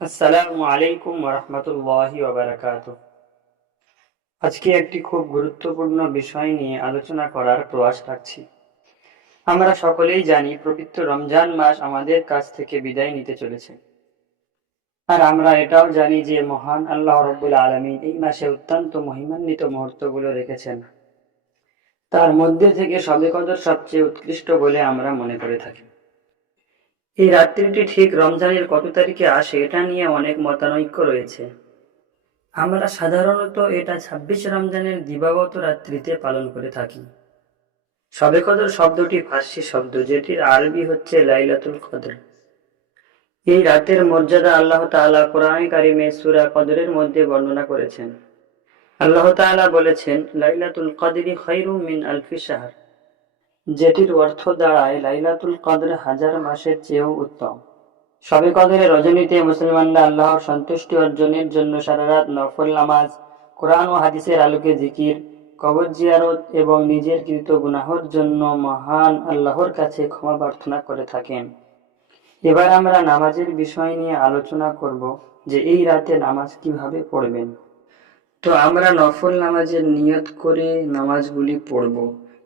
আসসালামু আলাইকুম রহমতুল্লাহি ওবারাকাত আজকে একটি খুব গুরুত্বপূর্ণ বিষয় নিয়ে আলোচনা করার প্রয়াস রাখছি। আমরা সকলেই জানি পবিত্র রমজান মাস আমাদের কাছ থেকে বিদায় নিতে চলেছে। আর আমরা এটাও জানি যে মহান আল্লাহ রব্বুল আলমিন এই মাসে অত্যন্ত মহিমান্বিত মুহূর্তগুলো রেখেছেন। তার মধ্যে থেকে সবে কদর সবচেয়ে উৎকৃষ্ট বলে আমরা মনে করে থাকি। এই রাত্রিটি ঠিক রমজানের কত তারিখে আসে এটা নিয়ে অনেক মতানৈক্য রয়েছে। আমরা সাধারণত এটা ছাব্বিশ রমজানের দিবাগত রাত্রিতে পালন করে থাকি। সবে কদর শব্দটি ফার্সি শব্দ, যেটির আরবি হচ্ছে লাইলাতুল কদর। এই রাতের মর্যাদা আল্লাহ তাআলা কোরআন কারিমে সূরা কদরের মধ্যে বর্ণনা করেছেন। আল্লাহ তাআলা বলেছেন, লাইলাতুল কদরি খায়রুম মিন আলফি শাহর। যেটির অর্থ দাঁড়ায় লাইলাতুল কদর হাজার মাসের চেয়েও উত্তম। সবে কদরের রজনীতে মুসলমানরা আল্লাহর সন্তুষ্টি অর্জনের জন্য সারা রাত নফল নামাজ, কোরআন ও হাদিসের আলোকে জিকির, কবর জিয়ারত এবং নিজের কৃত গুনাহর জন্য মহান আল্লাহর কাছে ক্ষমা প্রার্থনা করে থাকেন। এবার আমরা নামাজের বিষয় নিয়ে আলোচনা করব যে এই রাতে নামাজ কীভাবে পড়বেন। তো আমরা নফল নামাজের নিয়ত করে নামাজগুলি পড়ব।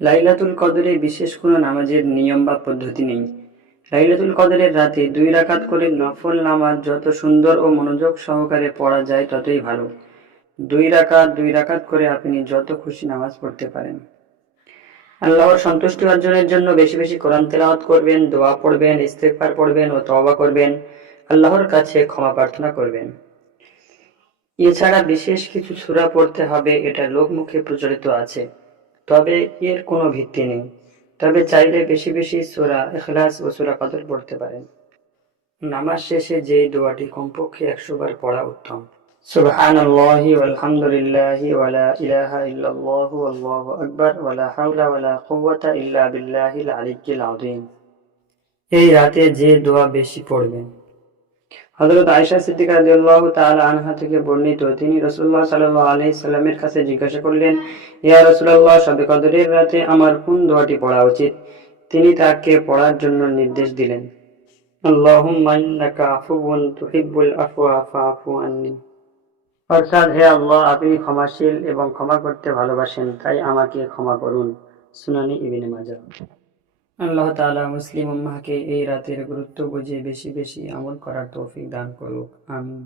লাইলাতুল কদরে বিশেষ কোনো নামাজের নিয়ম বা পদ্ধতি নেই। লাইলাতুল কদরের রাতে দুই রাকাত করে নফল নামাজ যত সুন্দর ও মনোযোগ সহকারে পড়া যায় ততই ভালো। দুই রাকাত দুই রাকাত করে আপনি যত খুশি নামাজ পড়তে পারেন। আল্লাহর সন্তুষ্টি অর্জনের জন্য বেশি বেশি কোরআন তেলাওয়াত করবেন, দোয়া পড়বেন, ইস্তেগফার পড়বেন ও তওবা করবেন। আল্লাহর কাছে ক্ষমা প্রার্থনা করবেন। এছাড়া বিশেষ কিছু সূরা পড়তে হবে, এটা লোকমুখে প্রচলিত আছে। তবে এর কোনো ভিত্তি নেই তবে চাইলে বেশি বেশি সূরা ইখলাস ও সূরা কদর পড়তে পারেন নামাজ শেষে যে দোয়াটি কমপক্ষে একশো বার পড়া উত্তম سبحان الله والحمد لله ولا إله إلا الله والله أكبر ولا حول ولا قوة إلا بالله العلي العظيم এই রাতে যে দোয়া বেশি পড়বেন হযরত আয়েশা সিদ্দিকা রাদিয়াল্লাহু তাআলা আনহা থেকে বর্ণিত। তিনি রাসূলুল্লাহ সাল্লাল্লাহু আলাইহি সাল্লামের কাছে জিজ্ঞাসা করলেন, ইয়া রাসূলুল্লাহ শবে কদরের রাতে আমার কোন দোয়াটি পড়া উচিত? তিনি তাকে পড়ার জন্য নির্দেশ দিলেন, আল্লাহুম্মা ইন্নাকা আফুউন তুহিব্বুল আফওয়া, ফাআফু আন্নি। অর্থাৎ, হে আল্লাহ, আপনি ক্ষমাশীল এবং ক্ষমা করতে ভালোবাসেন, তাই আমাকে ক্ষমা করুন। সুনানি ইবিনে মাজা আল্লাহ তালা মুসলিম উম্মাহকে এই রাতের গুরুত্ব বুঝে বেশি বেশি আমল করার তৌফিক দান করুক, আমিন।